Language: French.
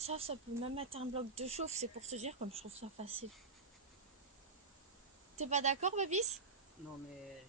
Ça peut même être un bloc de chauffe, c'est pour te dire comme je trouve ça facile. T'es pas d'accord, Babis? Non mais